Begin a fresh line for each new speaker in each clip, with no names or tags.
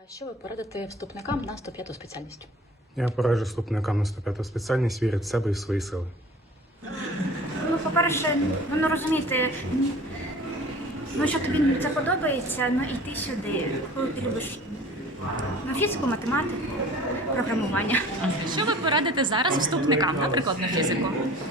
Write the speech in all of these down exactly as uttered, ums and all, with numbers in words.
Що ви порадите вступникам на сто п'яту спеціальність?
Я пораджу вступникам на сто п'яту спеціальність вірити в себе і в свої сили.
Ну, по-перше, ну, ну розуміти, ну, що тобі це подобається, ну йти сюди, коли ти любиш ну, фізику, математику, програмування.
Що ви порадите зараз вступникам, наприклад, на фізику?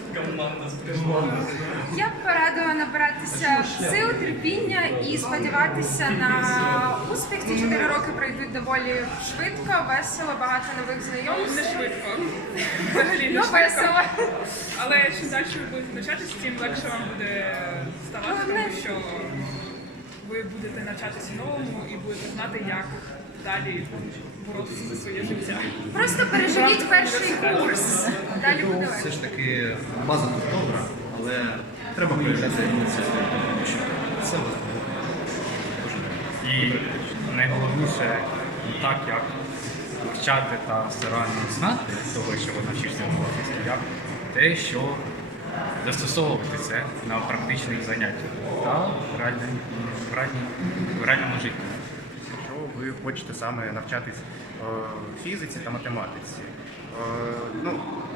Я б порадила набиратися сил, терпіння і сподіватися на успіх. Ці чотири роки пройдуть доволі швидко, весело, багато нових знайомств.
Не швидко. Взагалі не
Ну,
швидко.
весело.
Але чим далі ви будете навчатися, тим легше вам буде ставати, тому що ви будете навчатися новому і будете знати, як далі боротися за своє життя.
Просто переживіть перший курс. Далі буде
Все
легше.
ж таки база тут добра, але треба проявляти ініціативу. Тому що це
І найголовніше так, як вивчати та старанно знати того, що ви навчишся в офісі, як те, що застосовувати це на практичних заняттях та в реальному, в реальному, в реальному житті. Якщо ви хочете саме навчатись е, фізиці та математиці, е, ну,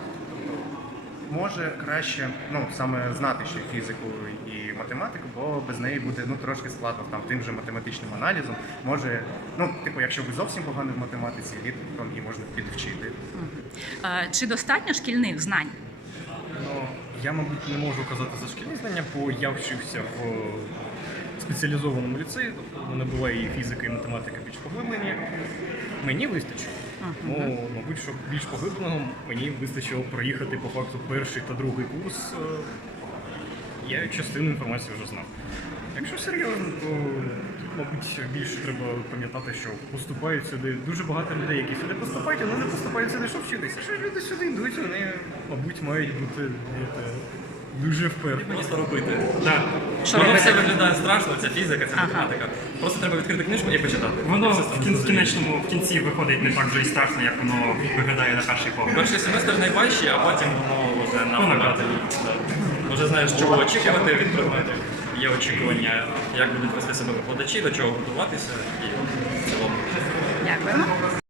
може краще ну, саме знати ще фізику і математику, бо без неї буде ну, трошки складно там, тим же математичним аналізом. Може, ну, типу, якщо ви зовсім погані в математиці, літом її можна підвчити.
Е, Чи достатньо шкільних знань?
Ну, я, мабуть, не можу казати за шкільні знання, бо я вчився в спеціалізованому ліцеї, тобто в мене була і фізика, і математика більш поглиблені. Мені вистачило. Ну, мабуть, що більш поглибленого мені вистачило проїхати по факту перший та другий курс. Е, Я частину інформації вже знав. Якщо серйозно, то, мабуть, більше треба пам'ятати, що поступають сюди дуже багато людей, які сюди поступають, але не поступають сюди, щоб вчитися. Що люди сюди йдуть, вони, мабуть, мають бути знаєте, дуже впевнені.
Просто робити.
Так.
Що
Воно
робити?
все виглядає страшно, ця фізика, ця математика. Просто треба відкрити книжку і почитати.
Воно
Все
в
стане
кін- в
зрозуміло.
кінечному в кінці виходить не так вже і страшно, як воно виглядає на перший погляд.
Перший семестр найважчий, а потім воно вже на
Ну,
фронті. Вже знаєш, чого очікувати від предметів. Є очікування, як будуть вести себе викладачі, до чого готуватися і в цілому.
Дякуємо.